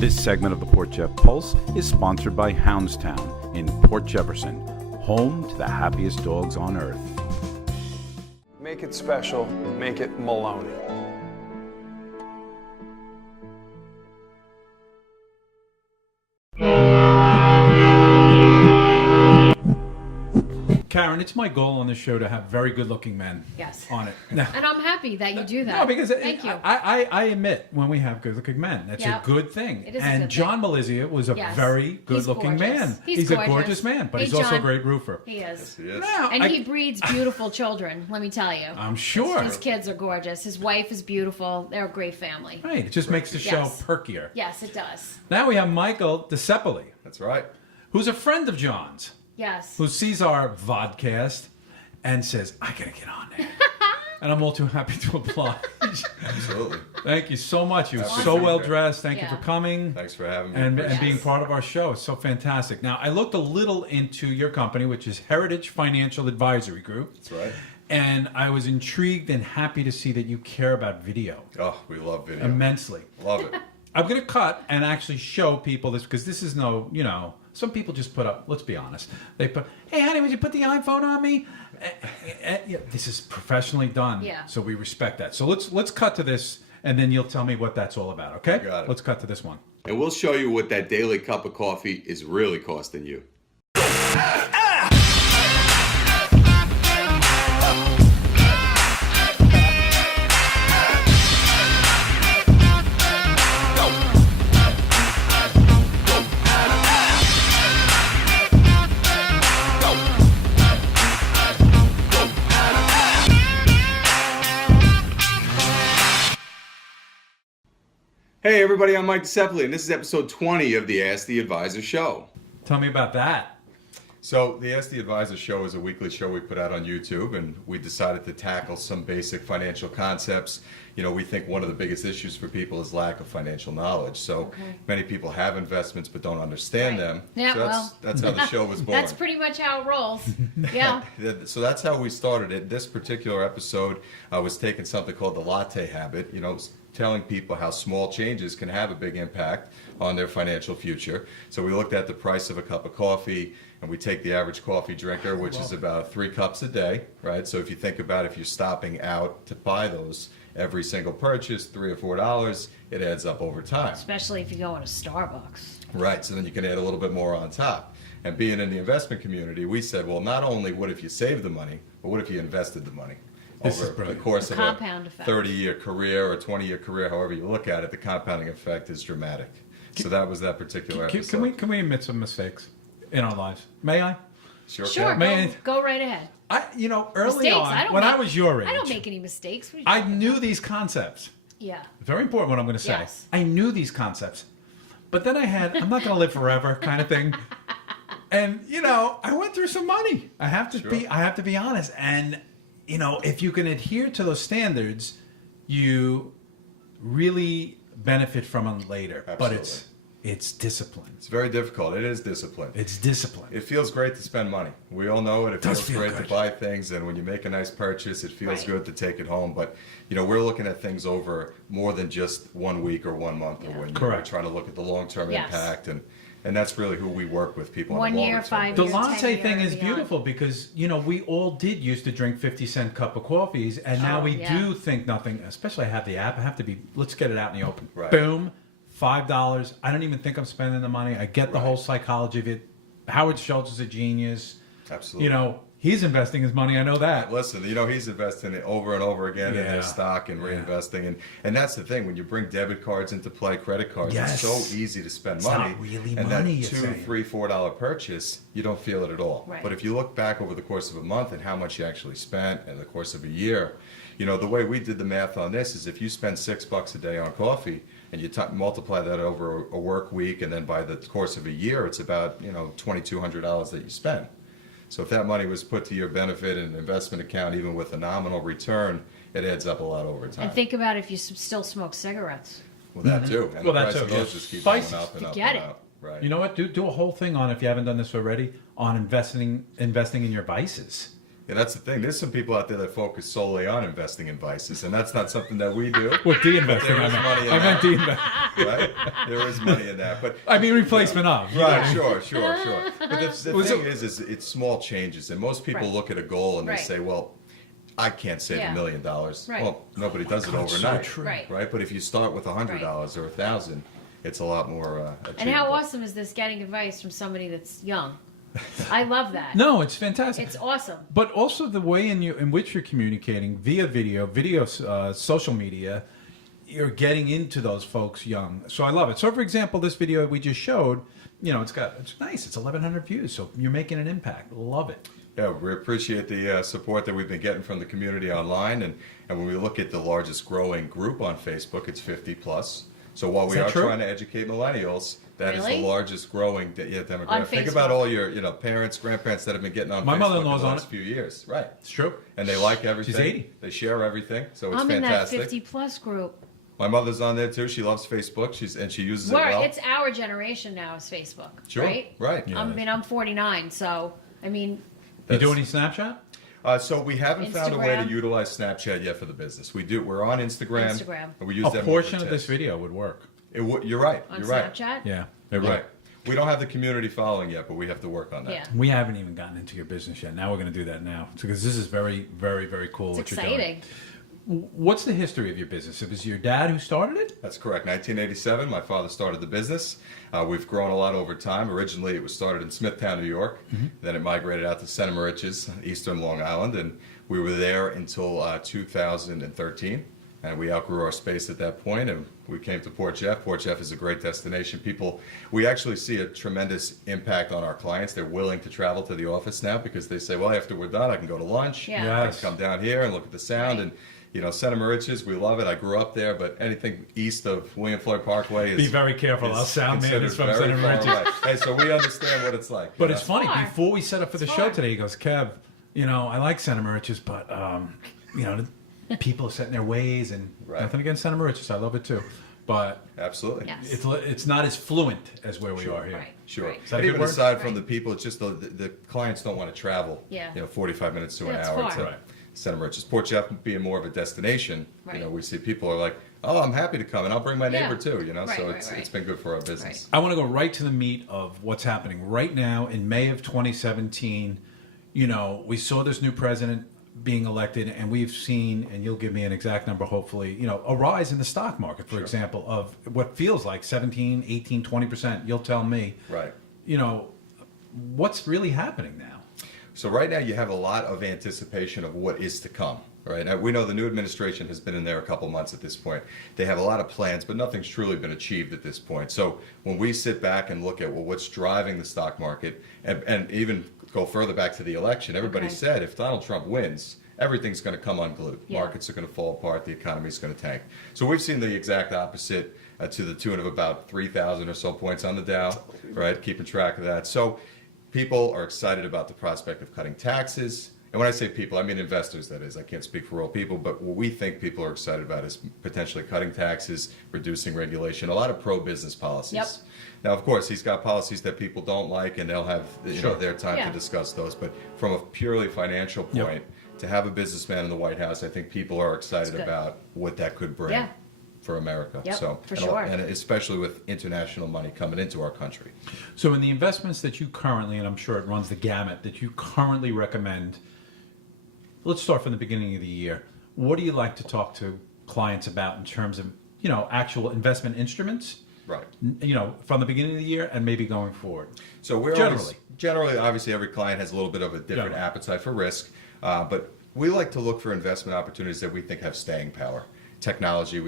This segment of the Port Jeff Pulse is sponsored by Houndstown in Port Jefferson, home to the happiest dogs on earth. Make it special, make it Maloney. Karen, it's my goal on this show to have very good-looking men on it. And I'm happy that you do that. No, because Thank you. I admit when we have good-looking men, that's a good thing. It is and a good John thing. Malizia was a very good-looking man. He's a gorgeous man, but he's also a John. great roofer. He is. Yes, he is. Now, And he breeds beautiful children, let me tell you. I'm sure. His kids are gorgeous. His wife is beautiful. They're a great family. Right, it just makes the show Yes. perkier. Yes, it does. Now we have Michael Despoli, That's right. who's a friend of John's, Yes. who sees our vodcast and says, I gotta get on there. And I'm all too happy to oblige. Absolutely. Thank you so much. You were Happy so to be well here. dressed. Thank you Yeah. for coming. Thanks for having me. And Yes. being part of our show. It's so fantastic. Now, I looked a little into your company, which is Heritage Financial Advisory Group. That's right. And I was intrigued and happy to see that you care about video Oh, we love video. immensely. Love it. I'm going to cut and actually show people this because this is some people just put up, let's be honest. They put, hey, honey, would you put the iPhone on me? Yeah, this is professionally done. Yeah. So we respect that. So let's cut to this and then you'll tell me what that's all about, okay? Got it. Let's cut to this one. And we'll show you what that daily cup of coffee is really costing you. Hey everybody, I'm Mike Despoli, and this is episode 20 of the Ask the Advisor Show. Tell me about that. So the Ask the Advisor Show is a weekly show we put out on YouTube, and we decided to tackle some basic financial concepts. You know, we think one of the biggest issues for people is lack of financial knowledge. So many people have investments but don't understand them. Yeah, So that's how the show was born. That's pretty much how it rolls. Yeah. So that's how we started it. This particular episode was taking something called the latte habit. You know, telling people how small changes can have a big impact on their financial future. So we looked at the price of a cup of coffee, and we take the average coffee drinker, which is about 3 cups a day, right? So if you think about if you're stopping out to buy those every single purchase, $3 or $4, it adds up over time. Especially if you go into Starbucks. Right, so then you can add a little bit more on top. And being in the investment community, we said, well, not only what if you save the money, but what if you invested the money? This is Over the brilliant. course The of compound a effect. 30-year career or 20-year career, however you look at it, the compounding effect is dramatic. So that was that particular episode. Can we admit some mistakes in our lives? May I? Sure. Sure, Man. go right ahead. Early Mistakes? on, when I was your age, I don't make any mistakes. What are you I talking knew about? these concepts. Yeah. Very important what I'm going to say. Yes. I knew these concepts. But then I had, I'm not going to live forever kind of thing. And, I went through some money. I have to be honest. And, if you can adhere to those standards, you really benefit from them later. Absolutely. But it's discipline. It's very difficult. It is discipline. It's discipline. It feels great to spend money. We all know it. It Does feels feel great good. to buy things, and when you make a nice purchase, it feels Right. good to take it home. But we're looking at things over more than just 1 week or 1 month, or when Correct. we're trying to look at the long-term Yes. impact, and that's really who we work with, people on 1 a year, longer 5 The years, latte 10 thing year is and beyond. beautiful because, we all did used to drink 50-cent cup of coffees, and now we yeah. do think nothing, especially I have the app, let's get it out in the open. Right. Boom, $5. I don't even think I'm spending the money. I get the Right. whole psychology of it. Howard Schultz is a genius. Absolutely. He's investing his money. I know that. Listen, he's investing it over and over again in Yeah. their stock and reinvesting. And that's the thing, when you bring debit cards into play, credit cards, Yes. it's so easy to spend It's money. not really and money, you that say. $2, $3, $4 purchase, you don't feel it at all. Right. But if you look back over the course of a month and how much you actually spent in the course of a year, the way we did the math on this is if you spend $6 a day on coffee, and you multiply that over a work week, and then by the course of a year, it's about $2,200 that you spend. So if that money was put to your benefit in an investment account, even with a nominal return, it adds up a lot over time. And think about if you still smoke cigarettes. Well, that too. And Well, the that price of too, those yeah. just keep Spices. going up and up Forget and it. up. Right. You know what? Do a whole thing on, if you haven't done this already, on investing in your vices. Yeah, that's the thing. There's some people out there that focus solely on investing in vices, and that's not something that we do. What de-investing? There is money in I meant that, de-investing. right? There is money in that, but I mean replacement of. right, sure. But the Was thing is it's small changes, and most people Right. look at a goal and they Right. say, well, I can't save Yeah. $1 million. Right. Well, nobody does it God, so overnight, true. Right. But if you start with $100 or $1,000, it's a lot more achievable. And how awesome is this getting advice from somebody that's young? I love that. No, it's fantastic. It's awesome. But also the way in which you're communicating via video, social media, you're getting into those folks young. So I love it. So for example, this video we just showed, it's nice. It's 1,100 views. So you're making an impact. Love it. Yeah, we appreciate the support that we've been getting from the community online, and when we look at the largest growing group on Facebook, it's 50 plus. So while we that are true? trying to educate millennials, that is Really? the largest growing demographic. On Think Facebook. about all your parents, grandparents that have been getting on My Facebook mother-in-law's in the on last it. few years, right? It's true. And they like everything. She's 80. They share everything, so it's I'm in that fantastic. 50 plus group. My mother's on there too. She loves Facebook. She uses it Where well. it's our generation now is Facebook, Sure, right? right. Yeah. I'm 49, so I mean, You do any Snapchat? So we haven't found a way to Instagram? utilize Snapchat yet for the business. We're on Instagram. Instagram. And we use A that more for portion of this tips. video would work. You're right. on You're right. Snapchat. Yeah. You're right. We don't have the community following yet, but we have to work on that. Yeah. We haven't even gotten into your business yet. Now we're going to do that now because this is very, very, very cool. It's what exciting. You're doing. What's the history of your business? It was your dad who started it? That's correct. 1987, my father started the business. We've grown a lot over time. Originally, it was started in Smithtown, New York. Then it migrated out to Santa Mauritius, eastern Long Island, and we were there until 2013. And we outgrew our space at that point, and we came to Port Jeff. Port Jeff is a great destination. We actually see a tremendous impact on our clients. They're willing to travel to the office now because they say, well, after we're done, I can go to lunch. Yeah. I can come down here and look at the sound. Right. And Santa Mauritius, we love it. I grew up there, but anything east of William Floyd Parkway is Be very careful. Our sound man is from considered Santa very Mauritius. far away. Hey, so we understand what it's like. But you it's know? funny. Far. Before we set up for the It's show far. today, he goes, Kev, I like Santa Mauritius, but people are set in their ways, and Right. nothing against Santa Mauritius. I love it too, but Absolutely. Yes. it's not as fluent as where we are here. Right. Sure. Right. Is that a And good even word? aside from Right. the people, it's just the clients don't want to travel. Yeah. 45 minutes to Yeah, an it's hour far. to Right. Santa Mauritius. Port Jeff being more of a destination. Right. We see people are like, oh, I'm happy to come, and I'll bring my Yeah. neighbor too. Right, So right, it's right. been good for our business. I want to go right to the meat of what's happening right now in May of 2017. We saw this new president being elected, and we've seen, and you'll give me an exact number, hopefully, a rise in the stock market, for example, of what feels like 17, 18, 20%. You'll tell me. Right. What's really happening now? So right now you have a lot of anticipation of what is to come. Right now, we know the new administration has been in there a couple months at this point. They have a lot of plans, but nothing's truly been achieved at this point. So when we sit back and look at what's driving the stock market, and even go further back to the election, everybody Okay. said if Donald Trump wins, everything's going to come unglued. Yeah. Markets are going to fall apart. The economy's going to tank. So we've seen the exact opposite to the tune of about 3,000 or so points on the Dow. Right, keeping track of that. So people are excited about the prospect of cutting taxes. And when I say people, I mean investors, that is. I can't speak for all people, but what we think people are excited about is potentially cutting taxes, reducing regulation, a lot of pro-business policies. Yep. Now, of course, he's got policies that people don't like, and they'll have Sure. their time Yeah. to discuss those. But from a purely financial Yep. point, to have a businessman in the White House, I think people are excited good. about what that could bring Yeah. for America. Yep, So, for and sure. and especially with international money coming into our country. So in the investments that you currently, and I'm sure it runs the gamut, that you currently recommend, let's start from the beginning of the year. What do you like to talk to clients about in terms of, actual investment instruments? Right. From the beginning of the year and maybe going forward. So we're Generally. generally, obviously, every client has a little bit of a different Generally. appetite for risk, but we like to look for investment opportunities that we think have staying power. Technology.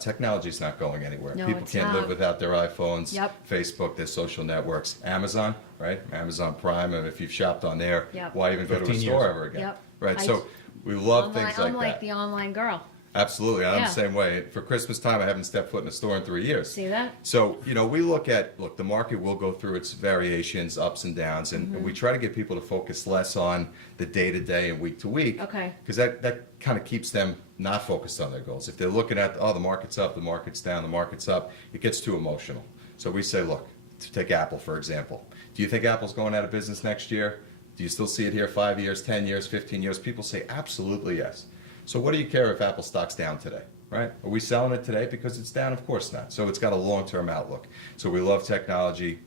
Technology is not going anywhere. No, People it's can't not. live without their iPhones, Yep. Facebook, their social networks, Amazon, right? Amazon Prime, and if you've shopped on there, Yep. why even go to a 15 store years. ever again? Yep. Right. I- So we love I'm things like that. the online girl. Absolutely, I'm Yeah. the same way. For Christmas time, I haven't stepped foot in a store in 3 years. See that? So, we look, the market will go through its variations, ups and downs, and we try to get people to focus less on the day to day and week to week. Okay. Because that kind of keeps them not focused on their goals. If they're looking at, the market's up, the market's down, the market's up, it gets too emotional. So we say, look, to take Apple, for example. Do you think Apple's going out of business next year? Do you still see it here 5 years, 10 years, 15 years? People say absolutely yes. So what do you care if Apple stock's down today, right? Are we selling it today because it's down? Of course not. So it's got a long-term outlook. So we love technology.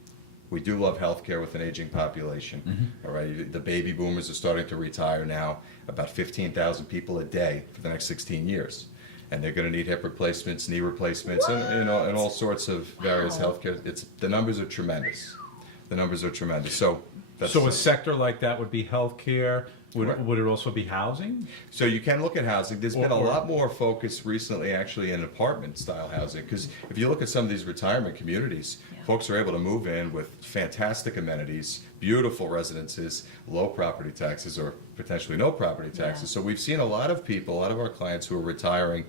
We do love healthcare with an aging population. All right, the baby boomers are starting to retire now, about 15,000 people a day for the next 16 years. And they're going to need hip replacements, knee replacements, and all sorts of various healthcare. The numbers are tremendous. The numbers are tremendous. So So a sector like that would be healthcare. Right. Would it also be housing? So you can look at housing. There's been a Or- lot more focus recently actually in apartment-style housing, because if you look at some of these retirement communities, folks are able to move in with fantastic amenities, beautiful residences, low property taxes or potentially no property taxes. Yeah. So we've seen a lot of people, a lot of our clients who are retiring,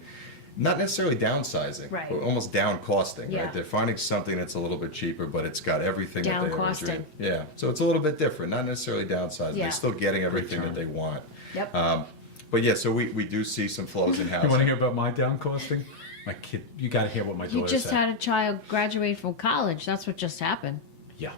not necessarily downsizing, Right. but almost down costing. Yeah. Right? They're finding something that's a little bit cheaper, but it's got everything that they ever Downcosting. dreamed. Yeah, so it's a little bit different. Not necessarily downsizing. Yeah. They're still getting everything term. that they want. Yep. But yeah, so we do see some flows in You want to housing. hear about my down costing? My kid, you got to hear what my You daughter just said. had a child graduate from college. That's what just happened. Yeah.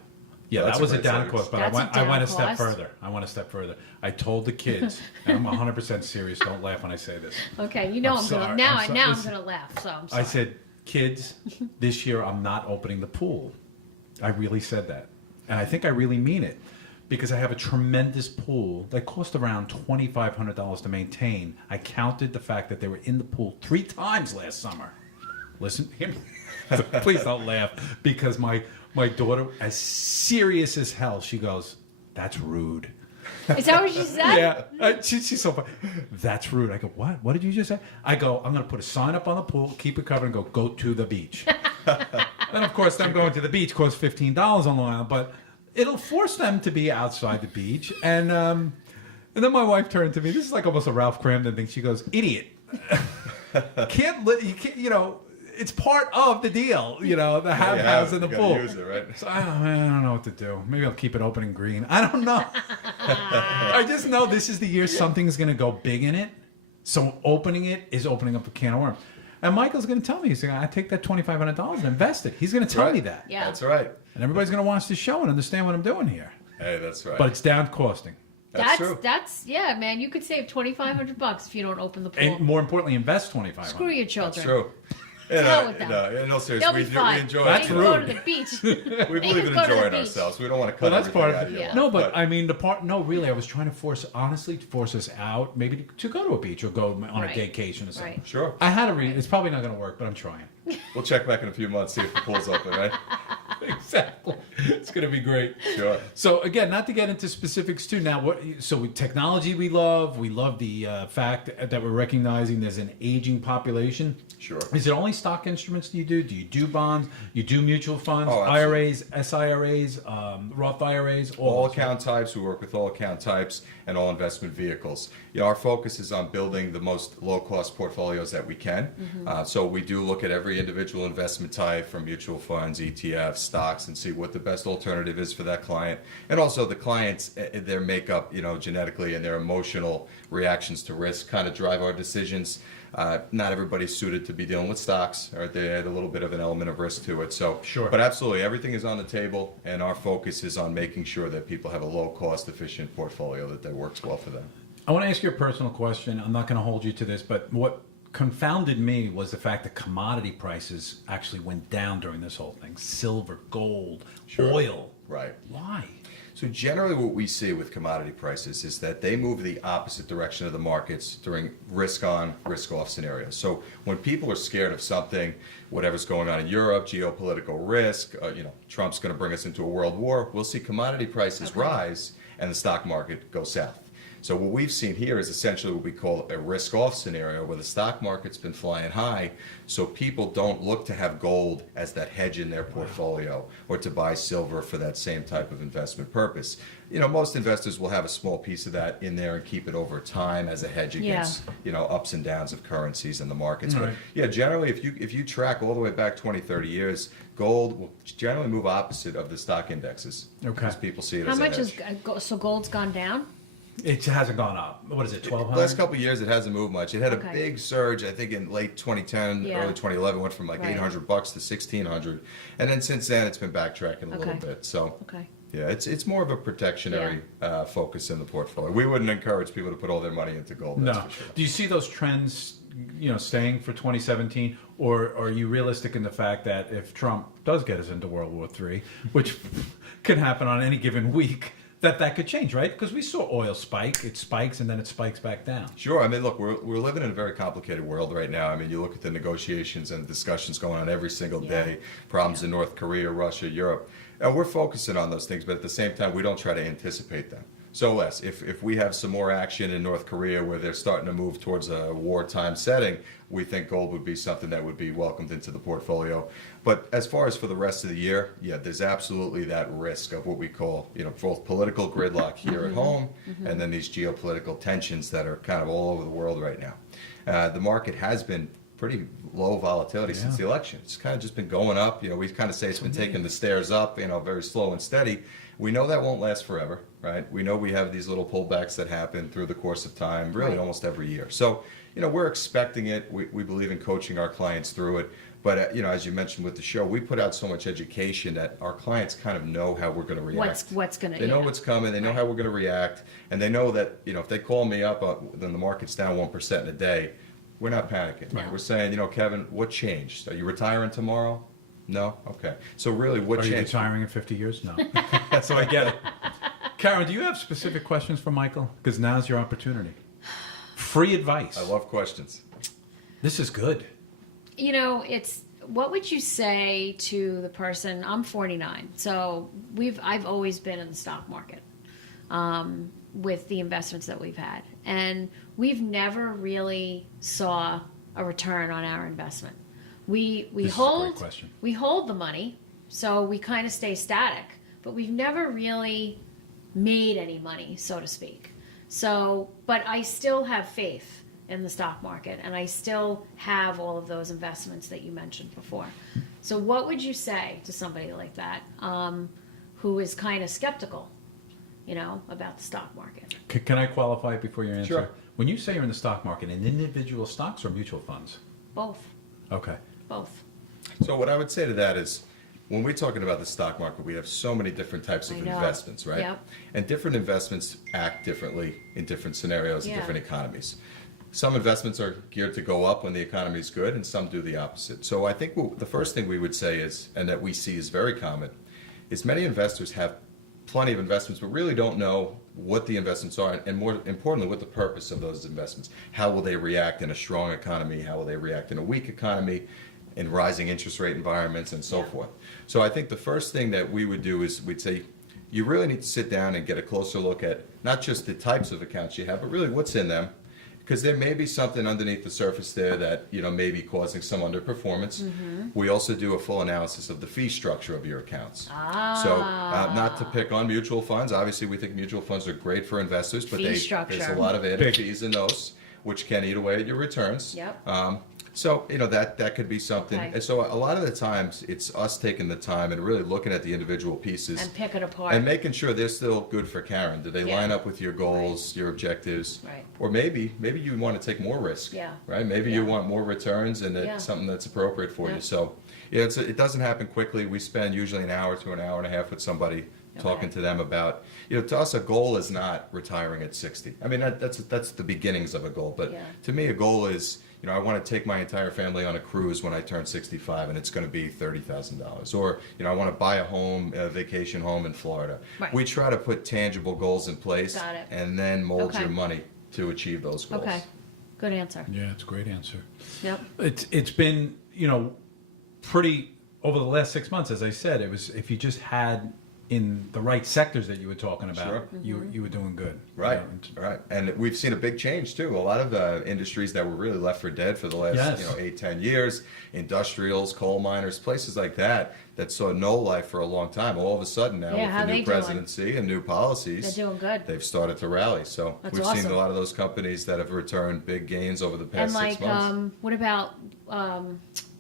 Yeah, That's that was a a great down savings. cost, but That's a I went a down step cost. further. I told the kids, and I'm 100% serious. Don't laugh when I say this. Okay, you know I'm I'm, sorry, gonna now. I'm sorry. Now I'm Listen, gonna laugh. So I'm sorry. I said, kids, this year I'm not opening the pool. I really said that. And I think I really mean it. Because I have a tremendous pool that cost around $2,500 to maintain. I counted the fact that they were in the pool 3 times last summer. Listen, hear me. Please don't laugh. Because my daughter, as serious as hell, she goes, "That's rude." Is that what she said? Yeah, she's so funny. That's rude. I go, what? What did you just say? I go, I'm going to put a sign up on the pool, keep it covered, and go to the beach. And of course, them going to the beach costs $15 on Long Island, but it'll force them to be outside the beach. And then my wife turned to me. This is like almost a Ralph Cramden thing. She goes, "Idiot! You can't. You know, it's part of the deal. You know, the house and the You gotta pool." use it, right? So I don't know what to do. Maybe I'll keep it open and green. I don't know. I just know this is the year something's going to go big in it. So opening it is opening up a can of worms. And Michael's going to tell me, he's going to, I take that $2,500 and invest it. He's going to tell Right. me that. Yeah. That's right. And everybody's going to watch the show and understand what I'm doing here. Hey, that's right. But it's down costing. That's true. That's yeah, man. You could save $2,500 if you don't open the pool. And more importantly, invest $2,500. Screw your children. That's true. hell with them. No, seriously, They'll we be fine. enjoy That's they it. can go rude. to the beach. We They believe can in go to the enjoying beach. ourselves. We don't want to Well, cut that's part of everything it. out of Yeah. you. No, but I mean, no, really, I was trying to force us out, maybe to go to a beach or go on Right. a vacation or something. Right. Sure. I had a read. It's probably not going to work, but I'm trying. We'll check back in a few months, see if the pool's open, right? Exactly. It's going to be great. Sure. So again, not to get into specifics too. Now, technology we love the fact that we're recognizing there's an aging population. Sure. Is it only stock instruments do you do? Do you do bonds? You do mutual funds, Oh, absolutely. IRAs, SIRAs, Roth IRAs, All those? account types. We work with all account types and all investment vehicles. You know, our focus is on building the most low-cost portfolios that we can. So we do look at every individual investment type, from mutual funds, ETFs, stocks, and see what the best alternative is for that client. And also the clients, their makeup, you know, genetically and their emotional reactions to risk kind of drive our decisions. Not everybody's suited to be dealing with stocks, or they add a little bit of an element of risk to it. So, Sure. But absolutely, everything is on the table, and our focus is on making sure that people have a low-cost, efficient portfolio that works well for them. I want to ask you a personal question. I'm not going to hold you to this, but what confounded me was the fact that commodity prices actually went down during this whole thing. Silver, gold, Sure. oil. Right. Why? So generally what we see with commodity prices is that they move the opposite direction of the markets during risk-on, risk-off scenarios. So when people are scared of something, whatever's going on in Europe, geopolitical risk, Trump's going to bring us into a world war, we'll see commodity prices rise and the stock market go south. So what we've seen here is essentially what we call a risk-off scenario, where the stock market's been flying high, so people don't look to have gold as that hedge in their portfolio, or to buy silver for that same type of investment purpose. You know, most investors will have a small piece of that in there and keep it over time as a hedge against, ups and downs of currencies in the markets. Right. But yeah, generally, if you track all the way back 20, 30 years, gold will generally move opposite of the stock indexes. Okay. Because people see it How as a much hedge. is so gold's gone down? It hasn't gone up. What is it, 1,200? The last couple of years, it hasn't moved much. It had Okay. a big surge, I think, in late 2010, Yeah. early 2011. Went from like Right. $800 to $1,600, and then since then, it's been backtracking a little Okay. bit. So, Okay. Yeah, it's more of a protectionary focus in the portfolio. We wouldn't encourage people to put all their money into gold. That's No. for sure. Do you see those trends, staying for 2017, or are you realistic in the fact that if Trump does get us into World War III, which could happen on any given week, that could change, right? Because we saw oil spike, it spikes, and then it spikes back down. Sure. I mean, look, we're living in a very complicated world right now. I mean, you look at the negotiations and discussions going on every single day, problems in North Korea, Russia, Europe. And we're focusing on those things, but at the same time, we don't try to anticipate them. So, Les, if we have some more action in North Korea where they're starting to move towards a wartime setting, we think gold would be something that would be welcomed into the portfolio. But as far as for the rest of the year, yeah, there's absolutely that risk of what we call, both political gridlock here at home and then these geopolitical tensions that are kind of all over the world right now. The market has been pretty low volatility since the election. It's kind of just been going up. We kind of say it's been taking the stairs up, very slow and steady. We know that won't last forever, right? We know we have these little pullbacks that happen through the course of time, really almost every year. So, we're expecting it. We believe in coaching our clients through it. But, as you mentioned with the show, we put out so much education that our clients kind of know how we're going to react. What's going to They know what's coming. They know how we're going to react. And they know that, if they call me up, then the market's down 1% in a day. We're not panicking. No. We're saying, Kevin, what changed? Are you retiring tomorrow? No? Okay. So really, what Are you changed? retiring in 50 years? No. So I get it. Karen, do you have specific questions for Michael? Because now's your opportunity. Free advice. I love questions. This is good. It's what would you say to the person? I'm 49, so I've always been in the stock market with the investments that we've had, and we've never really saw a return on our investment. We This is a hold great question. we hold the money, so we kind of stay static, but we've never really made any money, so to speak. So, but I still have faith in the stock market, and I still have all of those investments that you mentioned before. So what would you say to somebody like that who is kind of skeptical, about the stock market? Can I qualify it before you answer? Sure. When you say you're in the stock market, in individual stocks or mutual funds? Both. Okay. Both. So what I would say to that is, when we're talking about the stock market, we have so many different types of I know. investments, right? Yep. And different investments act differently in different scenarios and Yeah. different economies. Some investments are geared to go up when the economy is good, and some do the opposite. So I think the first thing we would say is, and that we see is very common, is many investors have plenty of investments, but really don't know what the investments are, and more importantly, what the purpose of those investments. How will they react in a strong economy? How will they react in a weak economy? In rising interest rate environments and so Yeah. forth. So I think the first thing that we would do is we'd say, you really need to sit down and get a closer look at not just the types of accounts you have, but really what's in them. Because there may be something underneath the surface there that may be causing some underperformance. We also do a full analysis of the fee structure of your accounts. So not to pick on mutual funds. Obviously, we think mutual funds are great for investors, but Fee there's structure. a lot of added Big. fees in those, which can eat away at your returns. Yep. So that could be something. Okay. And so a lot of the times it's us taking the time and really looking at the individual pieces And pick it apart. and making sure they're still good for Karen. Do they Yeah. line up with your goals, your objectives? Right. Or maybe you want to take more risk. Yeah. Right? Maybe you Yeah. want more returns and it's Yeah. something that's appropriate for Yeah. you. So it doesn't happen quickly. We spend usually an hour to an hour and a half with somebody talking Okay. to them about, to us a goal is not retiring at 60. I mean, that's the beginnings of a goal. But Yeah. to me, a goal is, I want to take my entire family on a cruise when I turn 65, and it's going to be $30,000. Or, I want to buy a vacation home in Florida. Right. We try to put tangible goals in place Got it. and then mold Okay. your money to achieve those goals. Okay. Good answer. Yeah, it's a great answer. Yep. It's been, pretty over the last 6 months, as I said, it was if you just had in the right sectors that you were talking about, Sure. you were doing good. Right, right. And we've seen a big change, too. A lot of industries that were really left for dead for the last Yes. 8-10 years, industrials, coal miners, places like that saw no life for a long time. All of a sudden now, Yeah, how with the they new doing? presidency and new policies, They're doing good. they've started to rally. So That's we've seen awesome. a lot of those companies that have returned big gains over the And past 6 months. what about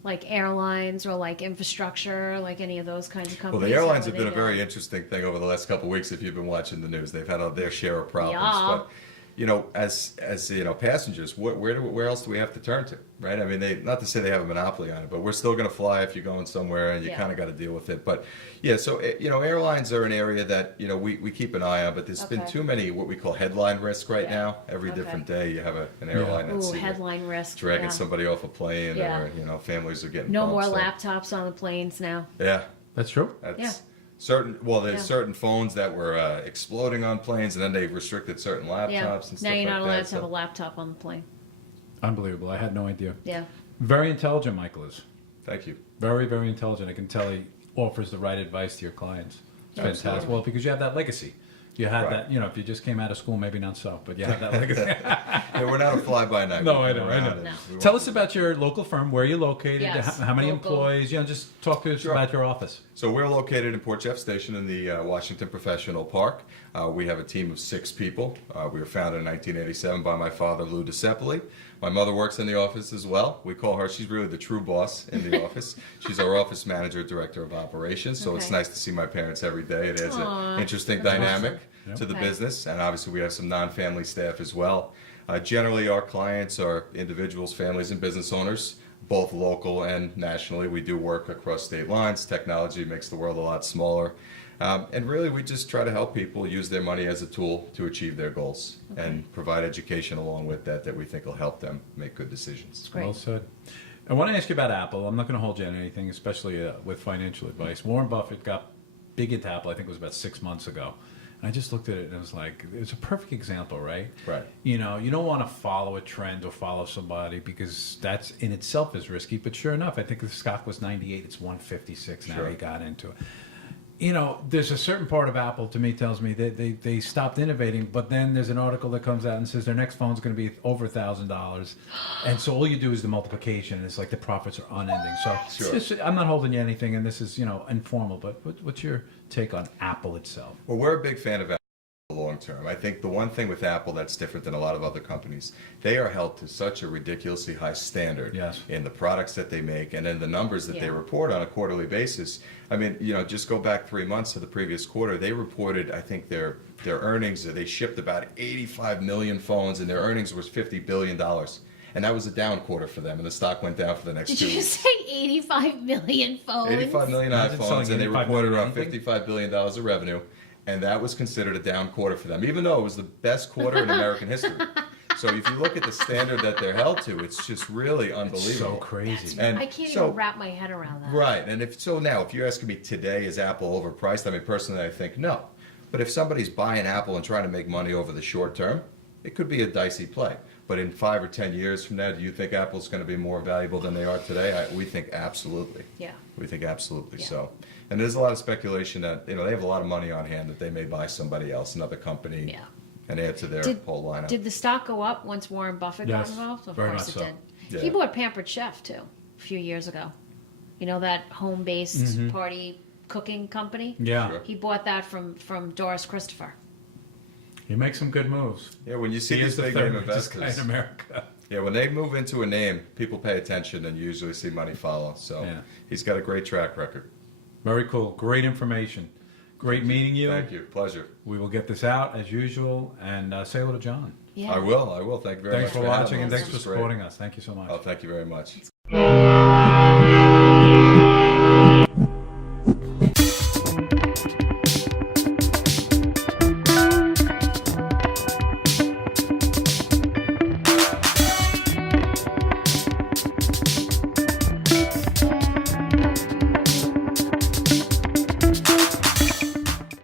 like airlines or like infrastructure, like any of those kinds of Well, companies? the airlines How have are been a they very doing? interesting thing over the last couple of weeks if you've been watching the news. They've had their share of problems. Yeah. But, as passengers, where else do we have to turn to, right? I mean, not to say they have a monopoly on it, but we're still going to fly if you're going somewhere, and you kind of got to deal with it. But yeah, so airlines are an area that we keep an eye on, but there's been too many what we call headline risk right now. Every different day, you have an airline that's headline risk, dragging somebody off a plane, or families are getting no bumped, more laptops on the planes now. Yeah, That's true. that's there's certain phones that were exploding on planes, and then they restricted certain laptops and stuff Now you're not like allowed that. to have a laptop on the plane. Unbelievable. I had no idea. Yeah. Very intelligent, Michael is. Thank you. Very, very intelligent. I can tell he offers the right advice to your clients. It's fantastic. Well, because you have that legacy. You have that, if you just came out of school, maybe not so, but you have that legacy. Yeah, we're not a fly-by-night. No, I know. No. Tell us about your local firm. Where are you located? Yes, How many local. employees? Just talk to us about your office. So we're located in Port Jeff Station in the Washington Professional Park. We have a team of 6 people. We were founded in 1987 by my father, Lou Despoli. My mother works in the office as well. We call her, she's really the true boss in the office. She's our office manager, director of operations. So it's nice to see my parents every day. It is an interesting dynamic to the business. And obviously we have some non-family staff as well. Generally our clients are individuals, families, and business owners, both local and nationally. We do work across state lines. Technology makes the world a lot smaller. And really, we just try to help people use their money as a tool to achieve their goals and provide education along with that we think will help them make good decisions. Great. Well said. I want to ask you about Apple. I'm not going to hold you on anything, especially with financial advice. Warren Buffett got big into Apple, I think it was about 6 months ago. And I just looked at it and it was like, it's a perfect example, right? Right. You don't want to follow a trend or follow somebody because that's in itself is risky. But sure enough, I think the stock was 98. It's 156 now. He got into it. There's a certain part of Apple, to me, tells me that they stopped innovating, but then there's an article that comes out and says their next phone's going to be over $1,000. And so all you do is the multiplication, and it's like the profits are unending. So I'm not holding you anything, and this is, informal, but what's your take on Apple itself? Well, we're a big fan of Apple long term. I think the one thing with Apple that's different than a lot of other companies, they are held to such a ridiculously high standard in the products that they make and in the numbers that they report on a quarterly basis. I mean, just go back 3 months to the previous quarter. They reported, I think, their earnings. They shipped about 85 million phones, and their earnings was $50 billion. And that was a down quarter for them, and the stock went down for the next 2 weeks. Did you say 85 million phones? 85 million iPhones, and they 85 reported million around anything? $55 billion of revenue. And that was considered a down quarter for them, even though it was the best quarter in American history. So if you look at the standard that they're held to, it's just really unbelievable. So crazy. And I can't even wrap my head around that. Right. And if you're asking me today, is Apple overpriced? I mean, personally, I think no. But if somebody's buying Apple and trying to make money over the short term, it could be a dicey play. But in 5 or 10 years from now, do you think Apple's going to be more valuable than they are today? We think absolutely. Yeah. We think absolutely Yeah. so. And there's a lot of speculation that they have a lot of money on hand that they may buy somebody else, another company, and add to their whole lineup. Did the stock go up once Warren Buffett got Yes, involved? Of very course much it so. did. Yeah. He bought Pampered Chef too a few years ago. That home-based party cooking company. Yeah. Sure. He bought that from Doris Christopher. He makes some good moves. Yeah, when you see He these is the big third name richest guy in investors, America. yeah, when they move into a name, people pay attention and you usually see money follow. So he's got a great track record. Very cool. Great information. Great meeting you. Thank you. Pleasure. We will get this out as usual and say hello to John. Yeah. I will. Thank you very much. Thanks for watching having and me. thanks for This was great. supporting us. Thank you so much. Oh, thank you very much.